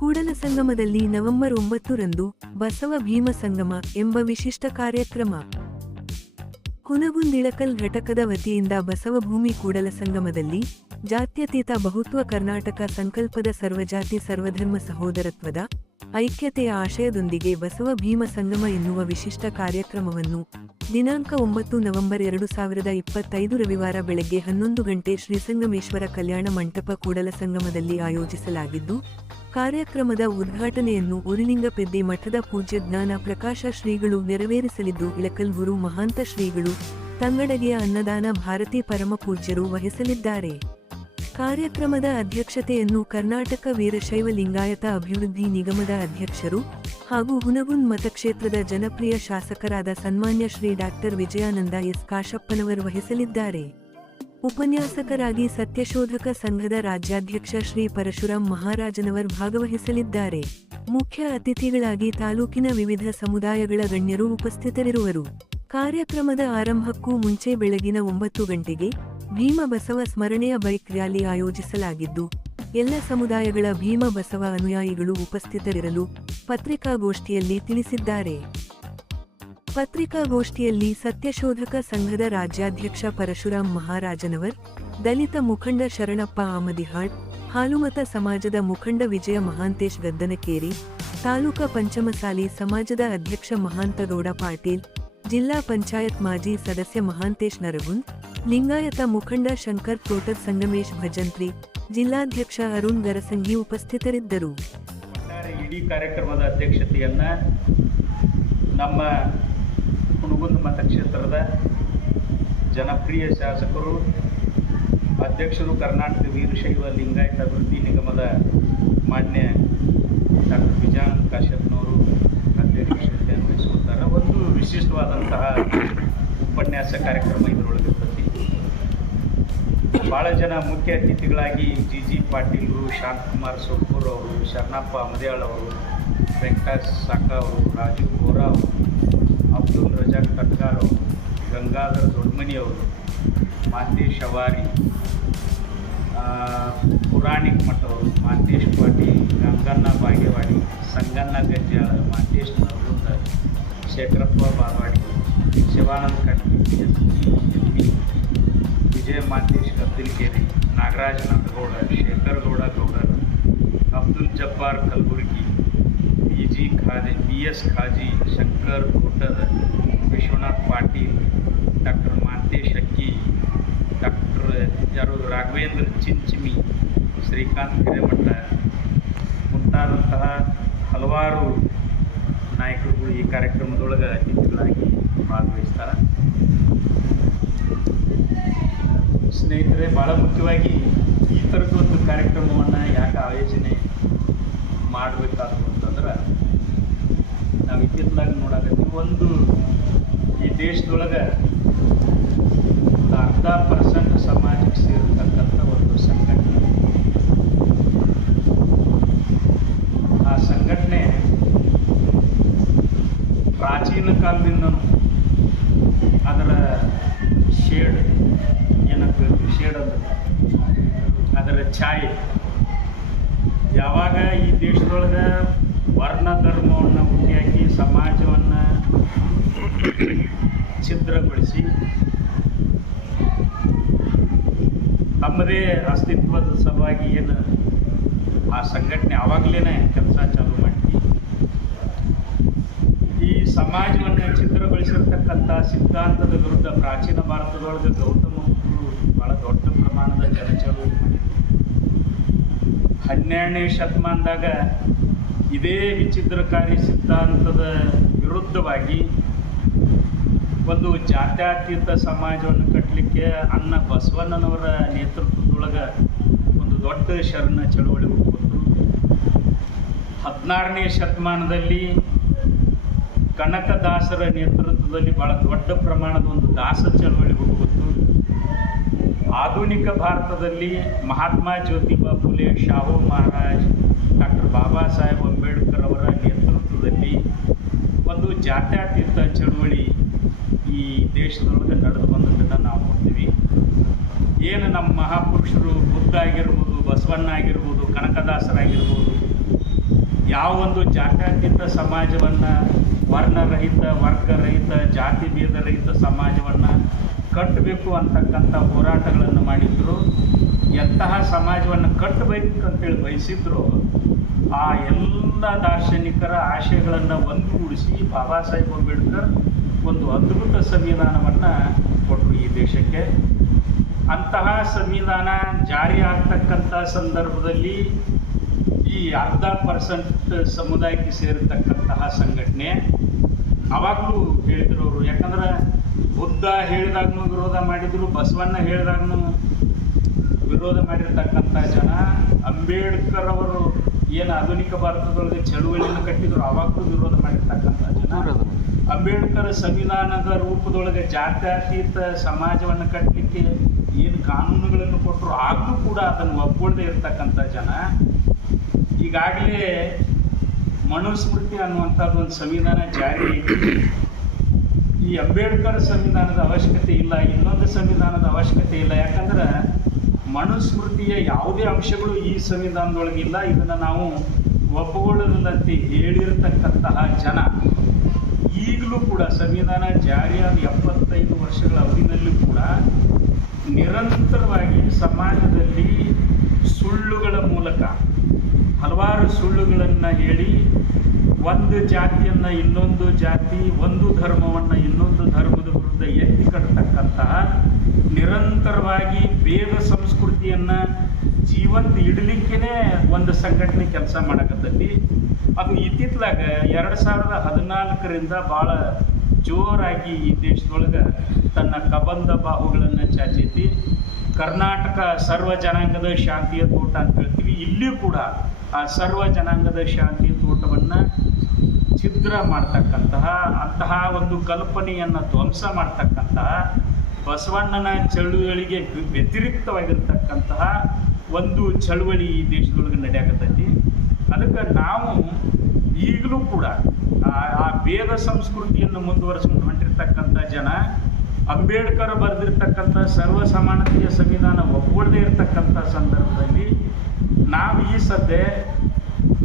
ಕೂಡಲ ಸಂಗಮದಲ್ಲಿ ನವೆಂಬರ್ ಒಂಬತ್ತರಂದು ಬಸವ ಭೀಮ ಸಂಗಮ ಎಂಬ ವಿಶಿಷ್ಟ ಕಾರ್ಯಕ್ರಮ. ಹುನಗುಂದಿಳಕಲ್ ಘಟಕದ ವತಿಯಿಂದ ಬಸವಭೂಮಿ ಕೂಡಲ ಸಂಗಮದಲ್ಲಿ ಜಾತ್ಯತೀತ ಬಹುತ್ವ ಕರ್ನಾಟಕ ಸಂಕಲ್ಪದ ಸರ್ವಜಾತಿ ಸರ್ವಧರ್ಮ ಸಹೋದರತ್ವದ ಐಕ್ಯತೆಯ ಆಶಯದೊಂದಿಗೆ ಬಸವ ಭೀಮ ಸಂಗಮ ಎನ್ನುವ ವಿಶಿಷ್ಟ ಕಾರ್ಯಕ್ರಮವನ್ನು ದಿನಾಂಕ ಒಂಬತ್ತು ನವೆಂಬರ್ ಎರಡು ಸಾವಿರದ ಇಪ್ಪತ್ತೈದು ರವಿವಾರ ಬೆಳಗ್ಗೆ ಹನ್ನೊಂದು ಗಂಟೆ ಶ್ರೀಸಂಗಮೇಶ್ವರ ಕಲ್ಯಾಣ ಮಂಟಪ ಕೂಡಲ ಸಂಗಮದಲ್ಲಿ ಆಯೋಜಿಸಲಾಗಿದ್ದು ಕಾರ್ಯಕ್ರಮದ ಉದ್ಘಾಟನೆಯನ್ನು ಉರಿಲಿಂಗಪೆದ್ದಿ ಮಠದ ಪೂಜ್ಯ ಜ್ಞಾನ ಪ್ರಕಾಶ ಶ್ರೀಗಳು ನೆರವೇರಿಸಲಿದ್ದು ಇಳಕಲ್ ಗುರು ಮಹಾಂತ ಶ್ರೀಗಳು ತಂಗಡಗೆಯ ಅನ್ನದಾನ ಭಾರತಿ ಪರಮ ಪೂಜ್ಯರು ವಹಿಸಲಿದ್ದಾರೆ. ಕಾರ್ಯಕ್ರಮದ ಅಧ್ಯಕ್ಷತೆಯನ್ನು ಕರ್ನಾಟಕ ವೀರಶೈವ ಲಿಂಗಾಯತ ಅಭಿವೃದ್ಧಿ ನಿಗಮದ ಅಧ್ಯಕ್ಷರು ಹಾಗೂ ಹುನಗುಂದ್ ಮತಕ್ಷೇತ್ರದ ಜನಪ್ರಿಯ ಶಾಸಕರಾದ ಸನ್ಮಾನ್ಯ ಶ್ರೀ ಡಾಕ್ಟರ್ ವಿಜಯಾನಂದ ಎಸ್ ಕಾಶಪ್ಪನವರು ವಹಿಸಲಿದ್ದಾರೆ. ಉಪನ್ಯಾಸಕರಾಗಿ ಸತ್ಯಶೋಧಕ ಸಂಘದ ರಾಜ್ಯಾಧ್ಯಕ್ಷ ಶ್ರೀ ಪರಶುರಾಮ್ ಮಹಾರಾಜನವರ್ ಭಾಗವಹಿಸಲಿದ್ದಾರೆ. ಮುಖ್ಯ ಅತಿಥಿಗಳಾಗಿ ತಾಲೂಕಿನ ವಿವಿಧ ಸಮುದಾಯಗಳ ಗಣ್ಯರು ಉಪಸ್ಥಿತರಿರುವರು. ಕಾರ್ಯಕ್ರಮದ ಆರಂಭಕ್ಕೂ ಮುಂಚೆ ಬೆಳಗಿನ ಒಂಬತ್ತು ಗಂಟೆಗೆ ಭೀಮ ಬಸವ ಸ್ಮರಣೆಯ ಬೈಕ್ ರ್ಯಾಲಿ ಆಯೋಜಿಸಲಾಗಿದ್ದು, ಎಲ್ಲ ಸಮುದಾಯಗಳ ಭೀಮ ಬಸವ ಅನುಯಾಯಿಗಳು ಉಪಸ್ಥಿತರಿರಲು ಪತ್ರಿಕಾಗೋಷ್ಠಿಯಲ್ಲಿ ತಿಳಿಸಿದ್ದಾರೆ. ಪತ್ರಿಕಾಗೋಷ್ಠಿಯಲ್ಲಿ ಸತ್ಯಶೋಧಕ ಸಂಘದ ರಾಜ್ಯಾಧ್ಯಕ್ಷ ಪರಶುರಾಮ್ ಮಹಾರಾಜನವರ್, ದಲಿತ ಮುಖಂಡ ಶರಣಪ್ಪ ಆಮದಿಹಾಳ್, ಹಾಲುಮತ ಸಮಾಜದ ಮುಖಂಡ ವಿಜಯ ಮಹಾಂತೇಶ್ ಗದ್ದನಕೇರಿ, ತಾಲೂಕಾ ಪಂಚಮಸಾಲಿ ಸಮಾಜದ ಅಧ್ಯಕ್ಷ ಮಹಾಂತಗೌಡ ಪಾಟೀಲ್, ಜಿಲ್ಲಾ ಪಂಚಾಯತ್ ಮಾಜಿ ಸದಸ್ಯ ಮಹಾಂತೇಶ್ ನರಗುಂದ್, ಲಿಂಗಾಯತ ಮುಖಂಡ ಶಂಕರ್ ತೋಟದ್ ಸಂಗಮೇಶ್ ಭಜಂತ್ರಿ, ಜಿಲ್ಲಾಧ್ಯಕ್ಷ ಅರುಣ್ ಗರಸಂಗಿ ಉಪಸ್ಥಿತರಿದ್ದರು. ಇಡೀ ಕಾರ್ಯಕ್ರಮದ ಅಧ್ಯಕ್ಷತೆಯನ್ನು ನಮ್ಮ ಹುಣಗುಂದ ಮತಕ್ಷೇತ್ರದ ಜನಪ್ರಿಯ ಶಾಸಕರು, ಅಧ್ಯಕ್ಷರು ಕರ್ನಾಟಕ ವೀರಶೈವ ಲಿಂಗಾಯತ ಅಭಿವೃದ್ಧಿ ನಿಗಮದ ಮಾನ್ಯ ಡಾಕ್ಟರ್ ಬಿಜಾನ್ ಕಾಶ್ಯಪ್ನವರು ಅಧ್ಯಕ್ಷತೆಯನ್ನು ವಹಿಸುತ್ತಾರೆ. ಒಂದು ವಿಶಿಷ್ಟವಾದಂತಹ ಉಪನ್ಯಾಸ ಕಾರ್ಯಕ್ರಮ ಇದರೊಳಗಿರ್ತತಿ ಭಾಳ ಜನ ಮುಖ್ಯ ಅತಿಥಿಗಳಾಗಿ ಜಿ ಜಿ ಪಾಟೀಲ್ರು ಶಾಂತಕುಮಾರ್ ಸೊಲ್ಪೂರ್ ಅವರು, ಶರಣಪ್ಪ ಅಮದೇಳ್ ಅವರು ವೆಂಕಟೇಶ್ ಸಾಕ ಅವರು, ರಾಜೀವ್ ಬೋರಾ ಅವರು ಅಬ್ದುಲ್ ರಜಾಕ್ ಟಟ್ಕಾರ್ ಅವರು ಗಂಗಾಧರ್ ದೊಡ್ಮನಿ ಅವರು ಮಾಂತೇಶ್ ಅವಾರಿ ಆ, ಪುರಾಣಿಕ್ ಮಠ ಅವರು Mantesh Patil Ganganna Bagewadi Sanganna ಗಂಜಾಳ Mantesh Nargund Shekharappa Bagawadi Shivananda Katti S M P Vijaya Mantesh Kabdilkeri Nagaraj Nandagouda Shekhar Gouda Goudar Abdul Jabbar Kalaburgi B G Khaji B S Khaji Shankar Kotar Vishwanath Patil, doctor Mantesh Akki doctor ಯಾರು, ರಾಘವೇಂದ್ರ ಚಿಂಚಿಮಿ, ಶ್ರೀಕಾಂತ್ ಹಿರೇಮಠ ಮುಂತಾದಂತಹ ಹಲವಾರು ನಾಯಕರುಗಳು ಈ ಕಾರ್ಯಕ್ರಮದೊಳಗೆ ಅತಿಥಿಗಳಾಗಿ ಭಾಗವಹಿಸ್ತಾರೆ. ಸ್ನೇಹಿತರೆ ಭಾಳ ಮುಖ್ಯವಾಗಿ ಈ ಥರದ್ದು ಒಂದು ಕಾರ್ಯಕ್ರಮವನ್ನು ಯಾಕೆ ಆಯೋಜನೆ ಮಾಡಬೇಕಾದ್ರು ಅಂತಂದ್ರೆ ನಾವು ಇತ್ತಿತ್ತಲಾಗಿ ನೋಡಕತ್ತೀವಿ ಒಂದು ಈ ದೇಶದೊಳಗೆ ಒಂದು ಅರ್ಧ ಪರ್ಸೆಂಟ್ ಸಮಾಜಕ್ಕೆ ಸೇರಿರ್ತಕ್ಕಂಥ ಒಂದು ಸಂಘಟನೆ. ಆ ಸಂಘಟನೆ ಪ್ರಾಚೀನ ಕಾಲದಿಂದನೂ ಅದರ ಶೇಡ್ ಏನಂತ ಶೇಡ್ ಅಂದ್ರೆ ಅದರ ಛಾಯೆ. ಯಾವಾಗ ಈ ದೇಶದೊಳಗೆ ವರ್ಣ ಧರ್ಮವನ್ನು ಹುಟ್ಟಿಹಾಕಿ ಸಮಾಜವನ್ನು ಛಿದ್ರಗೊಳಿಸಿ ತಮ್ಮದೇ ಅಸ್ತಿತ್ವದ ಸಲುವಾಗಿ ಏನು ಆ ಸಂಘಟನೆ ಆವಾಗಲೇ ಕೆಲಸ ಚಾಲೂ ಮಾಡಿ ಈ ಸಮಾಜವನ್ನು ಛಿದ್ರಗೊಳಿಸಿರ್ತಕ್ಕಂಥ ಸಿದ್ಧಾಂತದ ವಿರುದ್ಧ ಪ್ರಾಚೀನ ಭಾರತದೊಳಗೆ ಗೌತಮ ಬುದ್ಧರು ಬಹಳ ದೊಡ್ಡ ಪ್ರಮಾಣದ ಜನಚಳವಳಿ ಮಾಡಿದ್ರು. ಹನ್ನೆರಡನೇ ಶತಮಾನದಾಗ ಇದೇ ವಿಚಿತ್ರಕಾರಿ ಸಿದ್ಧಾಂತದ ವಿರುದ್ಧವಾಗಿ ಒಂದು ಜಾತ್ಯಾತೀತ ಸಮಾಜವನ್ನು ಕಟ್ಟಲಿಕ್ಕೆ ಅನ್ನ ಬಸವಣ್ಣನವರ ನೇತೃತ್ವದೊಳಗೆ ಒಂದು ದೊಡ್ಡ ಶರಣ ಚಳವಳಿ ಹುಟ್ಟುಕೊಟ್ಟು ಹದಿನಾರನೇ ಶತಮಾನದಲ್ಲಿ ಕನಕದಾಸರ ನೇತೃತ್ವದಲ್ಲಿ ಬಹಳ ದೊಡ್ಡ ಪ್ರಮಾಣದ ಒಂದು ದಾಸ ಚಳವಳಿ ಹುಟ್ಟುಕೊಟ್ಟು ಆಧುನಿಕ ಭಾರತದಲ್ಲಿ ಮಹಾತ್ಮ ಜ್ಯೋತಿಬಾ ಫುಲೆ, ಶಾಹು ಮಹಾರಾಜ್, ಡಾಕ್ಟರ್ ಬಾಬಾ ಸಾಹೇಬ್ ಅಂಬೇಡ್ಕರ್ ಅವರ ನೇತೃತ್ವದಲ್ಲಿ ಒಂದು ಜಾತ್ಯಾತೀತ ಚಳವಳಿ ಈ ದೇಶದೊಳಗೆ ನಡೆದು ಬಂದದ್ದನ್ನು ನಾವು ನೋಡ್ತೀವಿ. ಏನು ನಮ್ಮ ಮಹಾಪುರುಷರು ಬುದ್ಧ ಆಗಿರ್ಬೋದು, ಬಸವಣ್ಣ ಆಗಿರ್ಬೋದು, ಕನಕದಾಸರಾಗಿರ್ಬೋದು ಯಾವೊಂದು ಜಾತ್ಯತೀತ ಸಮಾಜವನ್ನು ವರ್ಣರಹಿತ, ವರ್ಗರಹಿತ, ಜಾತಿ ಭೇದರಹಿತ ಸಮಾಜವನ್ನು ಕಟ್ಟಬೇಕು ಅಂತಕ್ಕಂಥ ಹೋರಾಟಗಳನ್ನು ಮಾಡಿದ್ರು. ಎಂತಹ ಸಮಾಜವನ್ನು ಕಟ್ಟಬೇಕು ಅಂತೇಳಿ ಬಯಸಿದ್ರು ಆ ಎಲ್ಲ ದಾರ್ಶನಿಕರ ಆಶಯಗಳನ್ನು ಒಂದುಗೂಡಿಸಿ ಬಾಬಾ ಸಾಹೇಬ್ ಅಂಬೇಡ್ಕರ್ ಒಂದು ಅದ್ಭುತ ಸಂವಿಧಾನವನ್ನು ಕೊಟ್ಟರು ಈ ದೇಶಕ್ಕೆ. ಅಂತಹ ಸಂವಿಧಾನ ಜಾರಿ ಆಗ್ತಕ್ಕಂಥ ಸಂದರ್ಭದಲ್ಲಿ ಈ ಅರ್ಧ ಪರ್ಸೆಂಟ್ ಸಮುದಾಯಕ್ಕೆ ಸೇರಿರ್ತಕ್ಕಂತಹ ಸಂಘಟನೆ, ಅವಾಗಲೂ ಹೇಳಿದ್ರು ಅವರು. ಯಾಕಂದ್ರೆ ಬುದ್ಧ ಹೇಳಿದಾಗ್ನೂ ವಿರೋಧ ಮಾಡಿದ್ರು, ಬಸವಣ್ಣ ಹೇಳಿದಾಗ್ನೂ ವಿರೋಧ ಮಾಡಿರ್ತಕ್ಕಂಥ ಜನ, ಅಂಬೇಡ್ಕರ್ ಅವರು ಏನು ಆಧುನಿಕ ಭಾರತದೊಳಗೆ ಚಳುವಳಿಯನ್ನು ಕಟ್ಟಿದ್ರು ಅವಾಗಲೂ ವಿರೋಧ ಮಾಡಿರ್ತಕ್ಕಂಥ ಜನ. ಅಂಬೇಡ್ಕರ್ ಸಂವಿಧಾನದ ರೂಪದೊಳಗೆ ಜಾತ್ಯತೀತ ಸಮಾಜವನ್ನು ಕಟ್ಟಲಿಕ್ಕೆ ಏನು ಕಾನೂನುಗಳನ್ನು ಕೊಟ್ಟರು ಆಗಲೂ ಕೂಡ ಅದನ್ನು ಒಪ್ಪಿಕೊಂಡೇ ಇರ್ತಕ್ಕಂಥ ಜನ. ಈಗಾಗಲೇ ಮನುಸ್ಮೃತಿ ಅನ್ನುವಂಥದ್ದು ಒಂದು ಸಂವಿಧಾನ ಜಾರಿ ಐತಿ. ಈ ಅಂಬೇಡ್ಕರ್ ಸಂವಿಧಾನದ ಅವಶ್ಯಕತೆ ಇಲ್ಲ ಇನ್ನೊಂದು ಸಂವಿಧಾನದ ಅವಶ್ಯಕತೆ ಇಲ್ಲ. ಯಾಕಂದ್ರೆ ಮನುಸ್ಮೃತಿಯ ಯಾವುದೇ ಅಂಶಗಳು ಈ ಸಂವಿಧಾನದೊಳಗಿಲ್ಲ. ಇದನ್ನು ನಾವು ಒಪ್ಪುಕೊಳ್ಳದಂತೆ ಹೇಳಿರ್ತಕ್ಕಂತಹ ಜನ ಈಗಲೂ ಕೂಡ ಸಂವಿಧಾನ ಜಾರಿಯಾದ ಎಪ್ಪತ್ತೈದು ವರ್ಷಗಳ ಅವಧಿನಲ್ಲೂ ಕೂಡ ನಿರಂತರವಾಗಿ ಸಮಾಜದಲ್ಲಿ ಸುಳ್ಳುಗಳ ಮೂಲಕ, ಹಲವಾರು ಸುಳ್ಳುಗಳನ್ನು ಹೇಳಿ, ಒಂದು ಜಾತಿಯನ್ನು ಇನ್ನೊಂದು ಜಾತಿ, ಒಂದು ಧರ್ಮವನ್ನು ಇನ್ನೊಂದು ಧರ್ಮದ ವಿರುದ್ಧ ಎತ್ತಿ ಕಟ್ಟತಕ್ಕಂತಹ ನಿರಂತರವಾಗಿ ವೇದ ಸಂಸ್ಕೃತಿಯನ್ನು ಜೀವಂತ ಇಡಲಿಕ್ಕೇ ಒಂದು ಸಂಘಟನೆ ಕೆಲಸ ಮಾಡಕತ್ತೈತಿ. ಅದು ಇತ್ತಿತ್ಲಾಗ ಎರಡು ಸಾವಿರದ ಹದಿನಾಲ್ಕರಿಂದ ಭಾಳ ಜೋರಾಗಿ ಈ ದೇಶದೊಳಗೆ ತನ್ನ ಕಬಂಧ ಬಾಹುಗಳನ್ನು ಚಾಚೈತಿ. ಕರ್ನಾಟಕ ಸರ್ವ ಜನಾಂಗದ ಶಾಂತಿಯ ತೋಟ ಅಂತ ಹೇಳ್ತೀವಿ. ಇಲ್ಲಿಯೂ ಕೂಡ ಆ ಸರ್ವ ಜನಾಂಗದ ಶಾಂತಿಯ ತೋಟವನ್ನು ಛಿದ್ರ ಮಾಡ್ತಕ್ಕಂತಹ ಅಂತಹ ಒಂದು ಕಲ್ಪನೆಯನ್ನು ಧ್ವಂಸ ಮಾಡ್ತಕ್ಕಂತಹ ಬಸವಣ್ಣನ ಚಳುವಳಿಗೆ ವ್ಯ- ವ್ಯತಿರಿಕ್ತವಾಗಿರ್ತಕ್ಕಂತಹ ಒಂದು ಚಳುವಳಿ ಈ ದೇಶದೊಳಗೆ ನಡೆಯಕತ್ತೈತಿ. ಅದಕ್ಕೆ ನಾವು ಈಗಲೂ ಕೂಡ ಆ ವೇದ ಸಂಸ್ಕೃತಿಯನ್ನು ಮುಂದುವರಿಸ್ಕೊಂಡು ಹೊಂಟಿರ್ತಕ್ಕಂಥ ಜನ, ಅಂಬೇಡ್ಕರ್ ಬರೆದಿರ್ತಕ್ಕಂಥ ಸರ್ವ ಸಮಾನತೆಯ ಸಂವಿಧಾನ ಒಪ್ಪಿಕೊಳ್ಳದೇ ಇರತಕ್ಕಂಥ ಸಂದರ್ಭದಲ್ಲಿ ನಾವು ಈ ಸದ್ಯ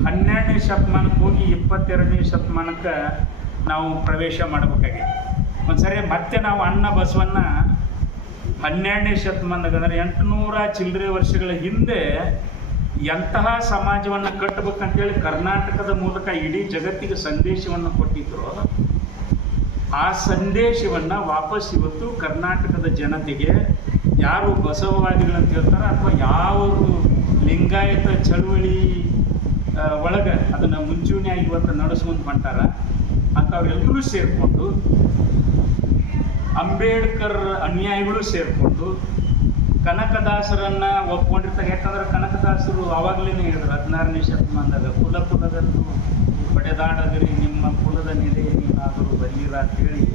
ಹನ್ನೆರಡನೇ ಶತಮಾನಕ್ಕೆ ಹೋಗಿ ಇಪ್ಪತ್ತೆರಡನೇ ಶತಮಾನಕ್ಕೆ ನಾವು ಪ್ರವೇಶ ಮಾಡಬೇಕಾಗಿದೆ. ಒಂದ್ಸರಿ ಮತ್ತೆ ನಾವು ಅಣ್ಣ ಬಸವಣ್ಣ ಹನ್ನೆರಡನೇ ಶತಮಾನದಾಗ ಅಂದ್ರೆ ಎಂಟುನೂರ ಚಿಲ್ಲರೆ ವರ್ಷಗಳ ಹಿಂದೆ ಎಂತಹ ಸಮಾಜವನ್ನು ಕಟ್ಟಬೇಕಂತೇಳಿ ಕರ್ನಾಟಕದ ಮೂಲಕ ಇಡೀ ಜಗತ್ತಿಗೆ ಸಂದೇಶವನ್ನು ಕೊಟ್ಟಿದ್ರು ಆ ಸಂದೇಶವನ್ನು ವಾಪಸ್ ಇವತ್ತು ಕರ್ನಾಟಕದ ಜನತೆಗೆ ಯಾರು ಬಸವವಾದಿಗಳಂತ ಹೇಳ್ತಾರೆ ಅಥವಾ ಯಾವ ಲಿಂಗಾಯತ ಚಳುವಳಿ ಒಳಗೆ ಅದನ್ನು ಮುಂಚೂಣಿಯಾಗಿ ಇವತ್ತು ನಡೆಸ್ಕೊಂಡು ಅಂತ ಅಂಥವ್ರೆಲ್ಲರೂ ಸೇರಿಕೊಂಡು ಅಂಬೇಡ್ಕರ್ ಅನ್ಯಾಯಗಳು ಸೇರಿಕೊಂಡು ಕನಕದಾಸರನ್ನ ಒಪ್ಕೊಂಡಿರ್ತಾರೆ ಯಾಕಂದ್ರೆ ಕನಕದಾಸರು ಆವಾಗಲೇ ಹೇಳಿದ್ರು, ಹದಿನಾರನೇ ಶತಮಾನದಾಗ, ಕುಲ ಕುಲದಲ್ಲೂ ಪಡೆದಾಡದಿರಿ, ನಿಮ್ಮ ಕುಲದ ನೆಲೆ ನೀನಾದರೂ ಅಂತ ಹೇಳಿ,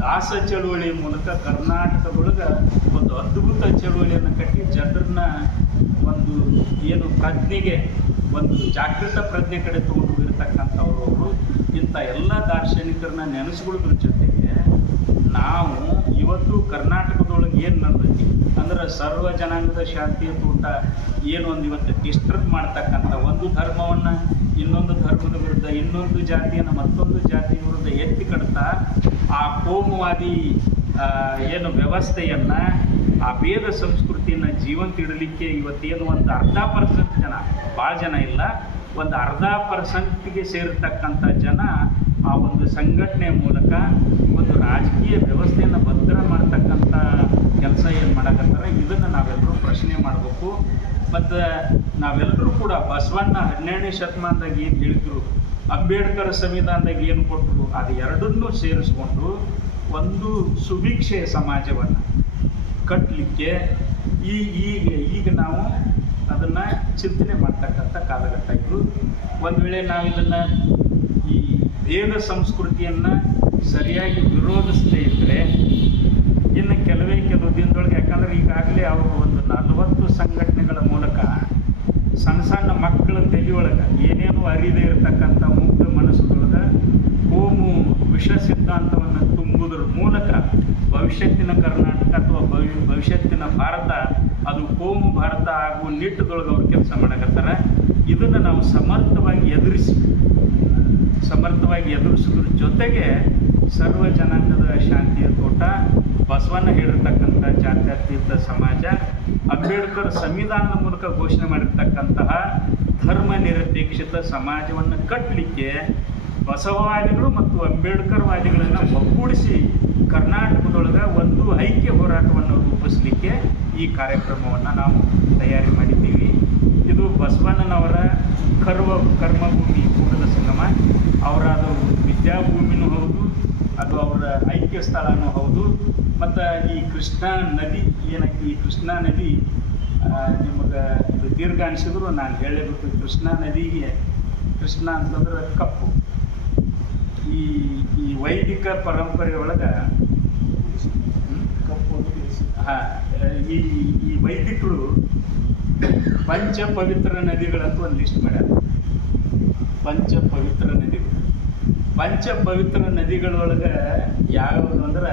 ದಾಸ ಚಳುವಳಿ ಮೂಲಕ ಕರ್ನಾಟಕದೊಳಗ ಒಂದು ಅದ್ಭುತ ಚಳುವಳಿಯನ್ನು ಕಟ್ಟಿ ಜನರನ್ನ ಒಂದು ಏನು ಪ್ರಜ್ಞೆಗೆ, ಒಂದು ಜಾಗೃತ ಪ್ರಜ್ಞೆ ಕಡೆ ತಗೊಂಡು ಹೋಗಿರ್ತಕ್ಕಂಥವ್ರು ಅವರು. ಇಂಥ ಎಲ್ಲ ದಾರ್ಶನಿಕರನ್ನ ನೆನೆಸ್ಕೊಳ್ಳೋದ್ರ ಜೊತೆಗೆ ನಾವು ಇವತ್ತು ಕರ್ನಾಟಕದೊಳಗೆ ಏನು ನಡೆದೈತಿ? ಅಂದ್ರೆ ಸರ್ವ ಜನಾಂಗದ ಶಾಂತಿಯ ತೋಟ ಏನು ಒಂದು ಇವತ್ತು ಡಿಸ್ಟರ್ಬ್ ಮಾಡ್ತಕ್ಕಂಥ ಒಂದು ಧರ್ಮವನ್ನು ಇನ್ನೊಂದು ಧರ್ಮದ ವಿರುದ್ಧ ಇನ್ನೊಂದು ಜಾತಿಯನ್ನು ಮತ್ತೊಂದು ಜಾತಿಯ ವಿರುದ್ಧ ಎತ್ತಿ ಕಡ್ತಾ ಆ ಕೋಮುವಾದಿ ಏನು ವ್ಯವಸ್ಥೆಯನ್ನು, ಆ ಭೇದ ಸಂಸ್ಕೃತಿಯನ್ನು ಜೀವಂತ ಇಡಲಿಕ್ಕೆ ಇವತ್ತೇನು ಒಂದು ಅರ್ಧ ಪರ್ಸೆಂಟ್ ಜನ ಭಾಳ ಜನ ಇಲ್ಲ, ಒಂದು ಅರ್ಧ ಪರ್ಸೆಂಟ್ಗೆ ಸೇರಿರ್ತಕ್ಕಂಥ ಜನ ಆ ಒಂದು ಸಂಘಟನೆ ಮೂಲಕ ಒಂದು ರಾಜಕೀಯ ವ್ಯವಸ್ಥೆಯನ್ನು ಭದ್ರ ಮಾಡ್ತಕ್ಕಂಥ ಕೆಲಸ ಏನು ಮಾಡಕತ್ತಾರೆ ಇದನ್ನು ನಾವೆಲ್ಲರೂ ಪ್ರಶ್ನೆ ಮಾಡಬೇಕು ಮತ್ತು ನಾವೆಲ್ಲರೂ ಕೂಡ ಬಸವಣ್ಣ ಹನ್ನೆರಡನೇ ಶತಮಾನದಾಗ ಏನು ಹೇಳಿದ್ರು, ಅಂಬೇಡ್ಕರ್ ಸಂವಿಧಾನದಾಗ ಏನು ಕೊಟ್ಟರು ಅದು ಎರಡನ್ನೂ ಸೇರಿಸ್ಕೊಂಡು ಒಂದು ಸುಭಿಕ್ಷೆಯ ಸಮಾಜವನ್ನು ಕಟ್ಟಲಿಕ್ಕೆ ಈ ಈಗ ಈಗ ನಾವು ಅದನ್ನು ಚಿಂತನೆ ಮಾಡ್ತಕ್ಕಂಥ ಕಾಲಘಟ್ಟ ಇದು ಒಂದು ವೇಳೆ ನಾವು ಇದನ್ನು ಈ ವೇದ ಸಂಸ್ಕೃತಿಯನ್ನು ಸರಿಯಾಗಿ ವಿರೋಧಿಸದೇ ಇದ್ದರೆ ಇನ್ನು ಕೆಲವೇ ಕೆಲವು ದಿನದೊಳಗೆ, ಯಾಕಂದ್ರೆ ಈಗಾಗಲೇ ಅವರು ಒಂದು ನಲವತ್ತು ಸಂಘಟನೆಗಳ ಮೂಲಕ ಸಣ್ಣ ಸಣ್ಣ ಮಕ್ಕಳ ತೆಗೆಯೊಳಗೆ ಏನೇನು ಅರಿದೇ ಇರತಕ್ಕಂಥ ಮುಗ್ಧ ಮನಸ್ಸುದೊಳಗೆ ಕೋಮು ವಿಷ ಸಿದ್ಧಾಂತವನ್ನು ತುಂಬುವುದರ ಮೂಲಕ ಭವಿಷ್ಯತ್ತಿನ ಕರ್ನಾಟಕ ಅಥವಾ ಭವಿ, ಭವಿಷ್ಯತ್ತಿನ ಭಾರತ, ಅದು ಕೋಮು ಭಾರತ ಆಗುವ ನಿಟ್ಟದೊಳಗೆ ಅವ್ರು ಕೆಲಸ ಮಾಡಕತ್ತಾರೆ. ಇದನ್ನು ನಾವು ಸಮರ್ಥವಾಗಿ ಎದುರಿಸಿ, ಸಮರ್ಥವಾಗಿ ಎದುರಿಸೋದ್ರ ಜೊತೆಗೆ ಸರ್ವ ಜನಾಂಗದ ಶಾಂತಿಯ ತೋಟ, ಬಸವಣ್ಣ ಹೇಳಿರ್ತಕ್ಕಂಥ ಜಾತ್ಯತೀತ ಸಮಾಜ, ಅಂಬೇಡ್ಕರ್ ಸಂವಿಧಾನದ ಮೂಲಕ ಘೋಷಣೆ ಮಾಡಿರ್ತಕ್ಕಂತಹ ಧರ್ಮ ನಿರಪೇಕ್ಷಿತ ಸಮಾಜವನ್ನು ಕಟ್ಟಲಿಕ್ಕೆ ಬಸವವಾದಿಗಳು ಮತ್ತು ಅಂಬೇಡ್ಕರ್ ವಾದಿಗಳನ್ನು ಒಗ್ಗೂಡಿಸಿ ಕರ್ನಾಟಕದೊಳಗೆ ಒಂದು ಐಕ್ಯ ಹೋರಾಟವನ್ನು ರೂಪಿಸಲಿಕ್ಕೆ ಈ ಕಾರ್ಯಕ್ರಮವನ್ನು ನಾವು ತಯಾರಿ ಮಾಡಿದ್ದೀವಿ. ಇದು ಬಸವಣ್ಣನವರ ಕರ್ವ, ಕರ್ಮಭೂಮಿ, ಕೂಡಲ ಸಂಗಮ ಅವರಾದ ವಿದ್ಯಾಭೂಮಿನೂ ಹೌದು ಅದು ಅವರ ಐಕ್ಯ ಸ್ಥಳನೂ ಹೌದು. ಮತ್ತು ಈ ಕೃಷ್ಣಾ ನದಿ ಏನಕ್ಕೆ ಈ ಕೃಷ್ಣಾ ನದಿ ನಿಮಗೆ ಇದು ದೀರ್ಘ ಅನಿಸಿದ್ರು ನಾನು ಹೇಳಬೇಕು ಕೃಷ್ಣಾ ನದಿಗೆ ಕೃಷ್ಣ ಅಂತಂದ್ರೆ ಕಪ್ಪು. ಈ ಈ ವೈದಿಕ ಪರಂಪರೆ ಒಳಗೆ ಹಾಂ ಈ ಈ ವೈದಿಕರು ಪಂಚ ಪವಿತ್ರ ನದಿಗಳಂತ ಒಂದು ಲಿಸ್ಟ್ ಮಾಡ್ಯಾರ. ಪಂಚ ಪವಿತ್ರ ನದಿಗಳು. ಪಂಚ ಪವಿತ್ರ ನದಿಗಳೊಳಗೆ ಯಾವ್ಯಾವುದು ಅಂದ್ರೆ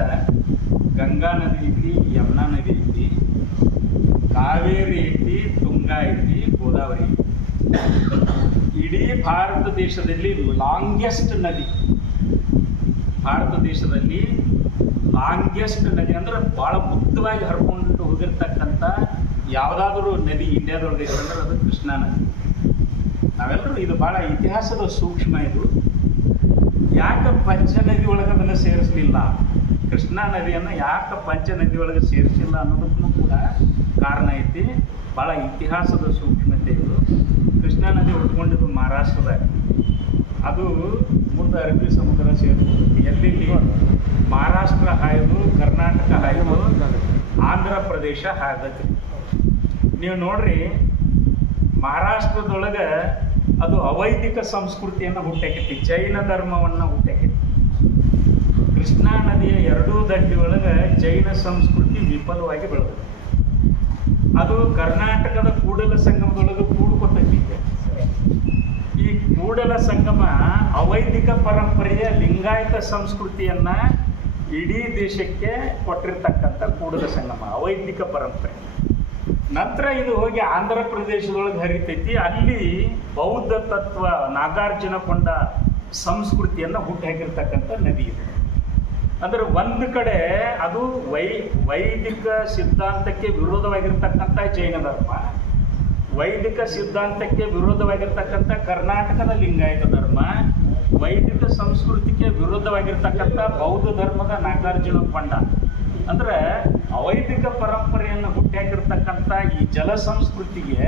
ಗಂಗಾ ನದಿ ಐತಿ, ಯಮುನಾ ನದಿ ಐತಿ, ಕಾವೇರಿ ಐತಿ, ತುಂಗಾ ಐತಿ, ಗೋದಾವರಿ ಐತಿ. ಇಡೀ ಭಾರತ ದೇಶದಲ್ಲಿ ಲಾಂಗೆಸ್ಟ್ ನದಿ. ಭಾರತ ದೇಶದಲ್ಲಿ ಲಾಂಗೆಸ್ಟ್ ನದಿ ಅಂದ್ರೆ ಭಾಳ ಮುಕ್ತವಾಗಿ ಹರ್ಕೊಂಡು ಹೋಗಿರ್ತಕ್ಕಂಥ ಯಾವುದಾದ್ರೂ ನದಿ ಇಂಡಿಯಾದೊಳಗೆ ಅಂದ್ರೆ ಅದು ಕೃಷ್ಣಾ ನದಿ. ನಾವೆಲ್ಲರೂ ಇದು ಭಾಳ ಇತಿಹಾಸದ ಸೂಕ್ಷ್ಮ ಇದು. ಯಾಕೆ ಪಂಚನದಿ ಒಳಗೆ ಅದನ್ನು ಸೇರಿಸಲಿಲ್ಲ? ಕೃಷ್ಣಾ ನದಿಯನ್ನು ಯಾಕೆ ಪಂಚನದಿ ಒಳಗೆ ಸೇರಿಸಿಲ್ಲ ಅನ್ನೋದಕ್ಕೂ ಕೂಡ ಕಾರಣ ಐತಿ. ಭಾಳ ಇತಿಹಾಸದ ಸೂಕ್ಷ್ಮತೆ ಇದು. ಕೃಷ್ಣಾ ನದಿ ಹುಟ್ಕೊಂಡಿದ್ದು ಮಹಾರಾಷ್ಟ್ರದಾಗ ಅದು ಮುಂದೆ ಅರಬ್ಬಿ ಸಮುದ್ರ ಸೇರಿಬಿಡುತ್ತೆ ಎಲ್ಲಿ ಮಹಾರಾಷ್ಟ್ರ ಹಾಯ್ದು, ಕರ್ನಾಟಕ ಹಾಯ್ದು, ಆಂಧ್ರ ಪ್ರದೇಶ ಹಾಯ್ದೈತಿ ನೀವು ನೋಡ್ರಿ, ಮಹಾರಾಷ್ಟ್ರದೊಳಗೆ ಅದು ಅವೈದಿಕ ಸಂಸ್ಕೃತಿಯನ್ನು ಹುಟ್ಟಾಕೈತಿ ಜೈನ ಧರ್ಮವನ್ನು ಹುಟ್ಟಾಕೈತಿ ಕೃಷ್ಣಾ ನದಿಯ ಎರಡೂ ದಂಡಿ ಜೈನ ಸಂಸ್ಕೃತಿ ವಿಫಲವಾಗಿ ಬೆಳೆದ ಅದು ಕರ್ನಾಟಕದ ಕೂಡಲ ಸಂಗಮದೊಳಗೆ ಕೂಡ್ಕೊತೈತಿ ಈ ಕೂಡಲ ಸಂಗಮ ಅವೈದಿಕ ಪರಂಪರೆಯ ಲಿಂಗಾಯತ ಸಂಸ್ಕೃತಿಯನ್ನ ಇಡೀ ದೇಶಕ್ಕೆ ಕೊಟ್ಟಿರ್ತಕ್ಕಂಥ ಕೂಡಲ ಸಂಗಮ, ಅವೈದಿಕ ಪರಂಪರೆ. ನಂತರ ಇದು ಹೋಗಿ ಆಂಧ್ರ ಪ್ರದೇಶದೊಳಗೆ ಹರಿತೈತಿ. ಅಲ್ಲಿ ಬೌದ್ಧ ತತ್ವ ನಾಗಾರ್ಜುನ ಕೊಂಡ ಸಂಸ್ಕೃತಿಯನ್ನು ಹುಟ್ಟಾಕಿರ್ತಕ್ಕಂಥ ನದಿ ಇದೆ. ಅಂದ್ರೆ ಒಂದು ಕಡೆ ಅದು ವೈ, ವೈದಿಕ ಸಿದ್ಧಾಂತಕ್ಕೆ ವಿರೋಧವಾಗಿರ್ತಕ್ಕಂಥ ಜೈನ ಧರ್ಮ, ವೈದಿಕ ಸಿದ್ಧಾಂತಕ್ಕೆ ವಿರೋಧವಾಗಿರ್ತಕ್ಕಂಥ ಕರ್ನಾಟಕದ ಲಿಂಗಾಯತ ಧರ್ಮ, ವೈದಿಕ ಸಂಸ್ಕೃತಿಗೆ ವಿರುದ್ಧವಾಗಿರ್ತಕ್ಕಂಥ ಬೌದ್ಧ ಧರ್ಮದ ನಾಗಾರ್ಜುನ ಕೊಂಡ ಅಂದ್ರೆ ಅವೈದಿಕ ಹುಟ್ಟಾಕಿರ್ತಕ್ಕಂಥ ಈ ಜಲ ಸಂಸ್ಕೃತಿಗೆ